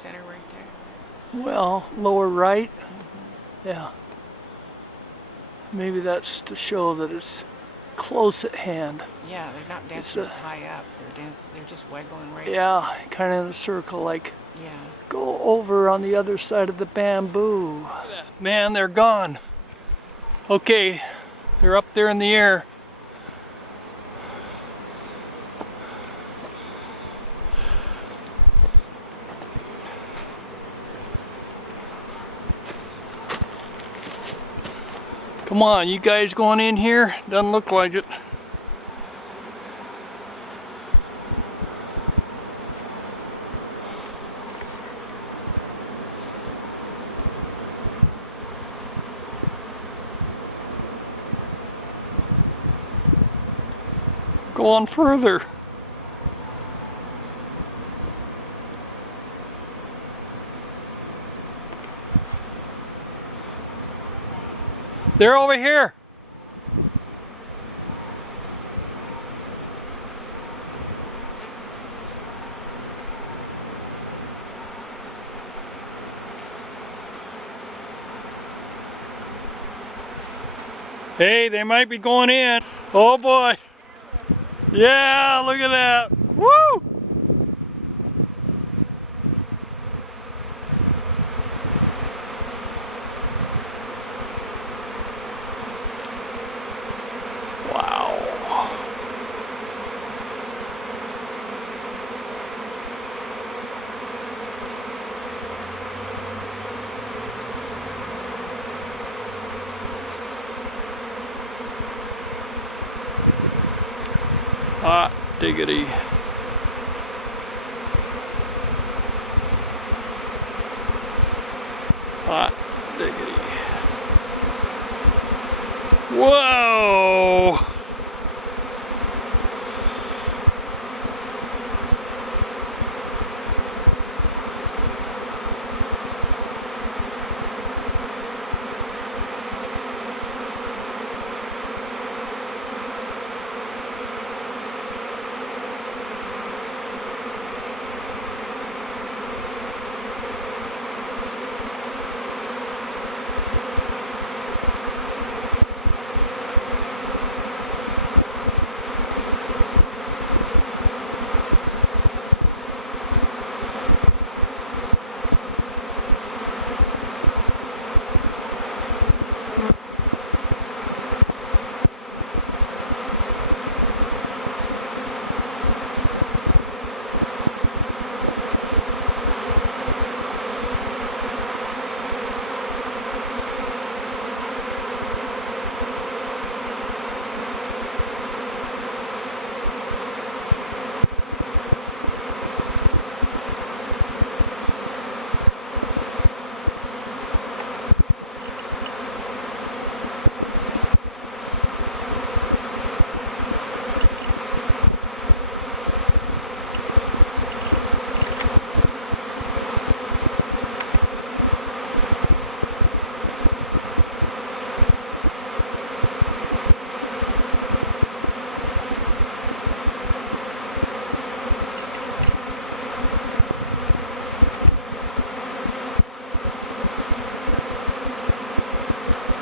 center right there. Well, lower right. Yeah. Maybe that's to show that it's close at hand. Yeah, they're not dancing high up. They're just wiggling right. Yeah, kind of in a circle, like Yeah. go over on the other side of the bamboo. Man, they're gone. Okay, they're up there in the air. Come on, you guys going in here? Doesn't look like it. Go on further. They're over here. Hey, they might be going in. Oh boy. Yeah, look at that. Woo! Wow. Hot diggity. Hot diggity. Whoa!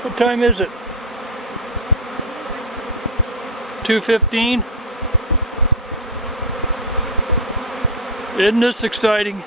What time is it? 2:15? Isn't this exciting?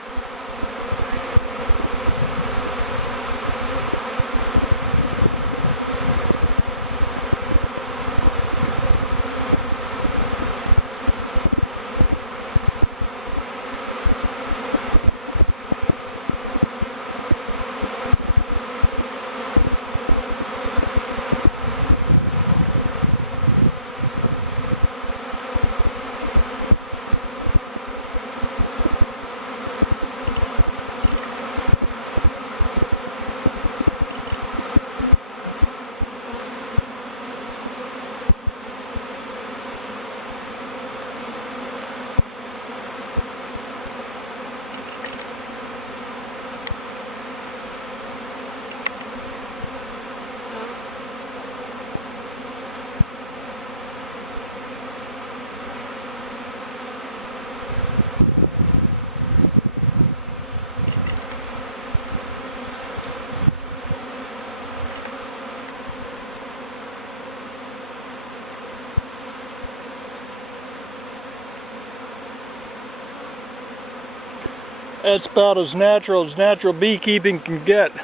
That's about as natural beekeeping can get. I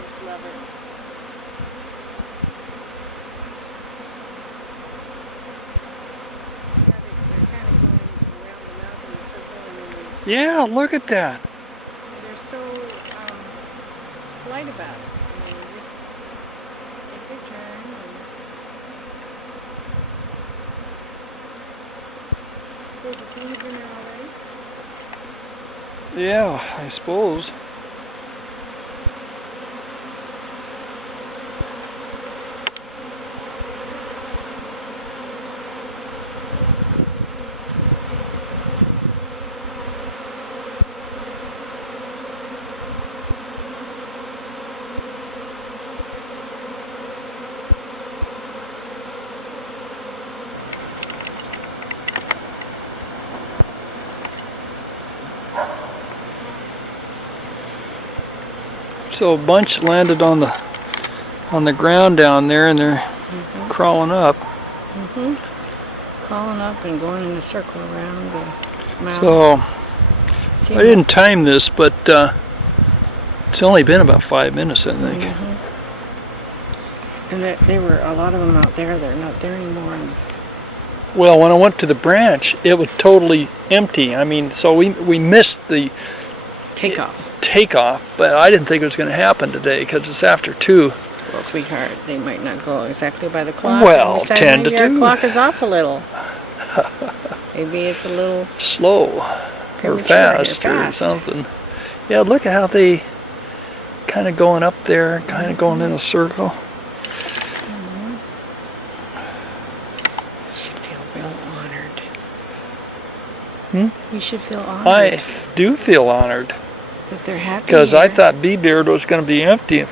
just love it. They're kind of going around the mouth in a circle, and then Yeah, look at that. they're so polite about it. I mean, they just take their turn. And the team's in there already. Yeah, I suppose. So a bunch landed on the ground down there, and they're crawling up. Crawling up and going in a circle around the mouth. So See I didn't time this, but it's only been about 5 minutes, I think. And there were a lot of them out there. They're not there anymore. And Well, when I went to the branch, it was totally empty. I mean, so we missed the takeoff, but I didn't think it was going to happen today because it's after 2. Well, sweetheart, they might not go exactly by the clock. Well, We said 10 to maybe our 2. clock is off a little. Maybe it's a little Slow or premature fast here, or fast. something. Yeah, look at how they kind of going up there, kind of going in a circle. You should feel real honored. Hmm? You should feel honored I do feel honored that they're happy. because I here. thought Beard was going to be empty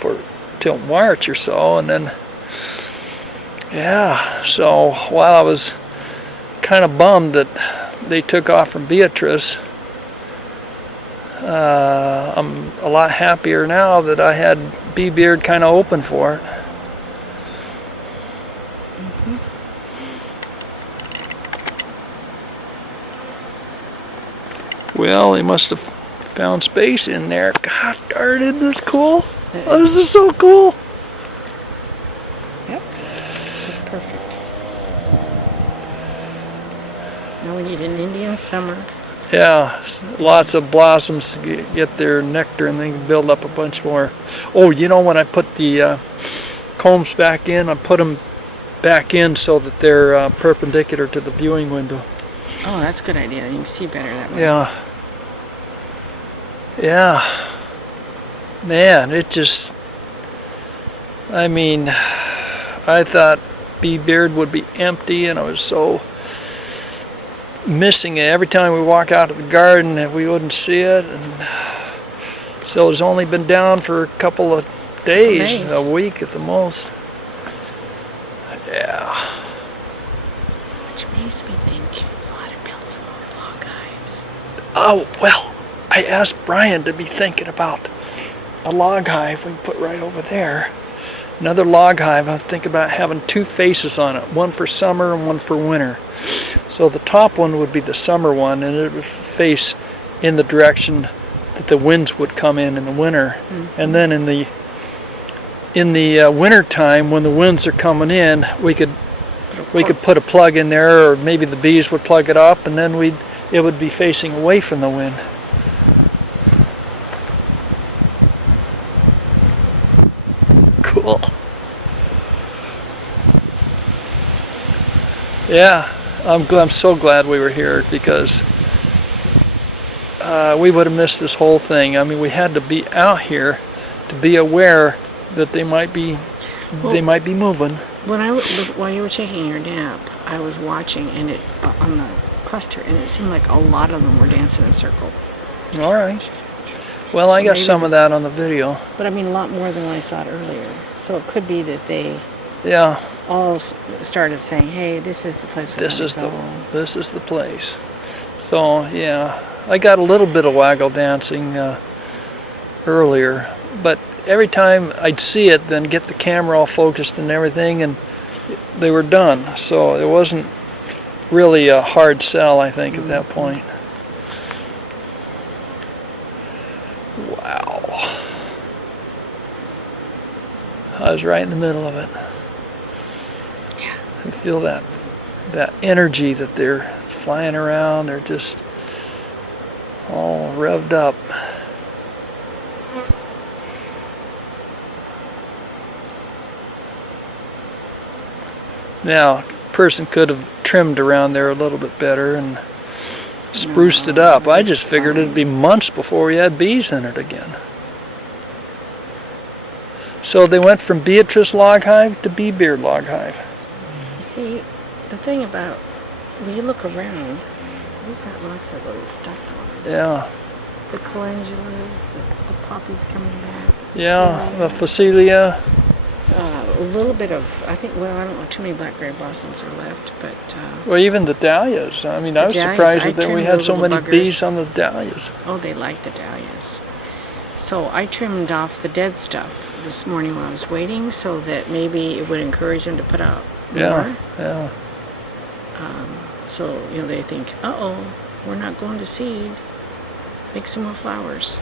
till March or so, and then yeah. So while I was kind of bummed that they took off from Beatrice, I'm a lot happier now that I had Beard kind of open for it. Well, they must have found space in there. God darn, isn't this cool? Oh, this is so cool. Yep. Just perfect. Now we need an Indian summer. Yeah, lots of blossoms to get their nectar, and they can build up a bunch more. Oh, you know, when I put the combs back in, I put them back in so that they're perpendicular to the viewing window. Oh, that's a good idea. You can see better that way. Yeah. Yeah. Man, it just, I mean, I thought Beard would be empty, and I was so missing it. Every time we walk out of the garden, we wouldn't see it. And so it's only been down for a couple of days, a week at the most. Yeah. Which makes me think you ought to build some more log hives. Oh, well, I asked Brian to be thinking about a log hive we can put right over there. Another log hive, I'm thinking about having 2 faces on it, one for summer and one for winter. So the top one would be the summer one, and it would face in the direction that the winds would come in the winter. And then in the winter time, when the winds are coming in, we could put a plug in there, or maybe the bees would plug it up, and then it would be facing away from the wind. Cool. Yeah, I'm so glad we were here, because we would have missed this whole thing. I mean, we had to be out here to be aware that they might be moving. While you were taking your nap, I was watching and it on the cluster, and it seemed like a lot of them were dancing in a circle. All right. Well, I got some of that on the video. But I mean, a lot more than what I saw earlier. So it could be that they all started saying, "Hey, this is the place we're going to go." This is the place. So yeah, I got a little bit of waggle dancing earlier, but every time I'd see it, then get the camera all focused and everything, and they were done. So it wasn't really a hard sell, I think, at that point. Wow. I was right in the middle of it. Yeah. I feel that energy that they're flying around. They're just all revved up. Now, a person could have trimmed around there a little bit better and spruced it up. I just figured it'd be months before we had bees in it again. So they went from Beatrice log hive to Bee Beard log hive. You see, the thing about, when you look around, we've got lots of little stuff on it. Yeah. The calendulas, the poppies coming back. Yeah, the Phacelia. A little bit of, I think, well, I don't know, too many blackberry blossoms are left, but... well, even the dahlias. I mean, I was surprised that we had so many bees on the dahlias. Oh, they like the dahlias. So I trimmed off the dead stuff this morning while I was waiting, so that maybe it would encourage them to put out more. Yeah. So, you know, they think, uh-oh, we're not going to seed. Make some more flowers.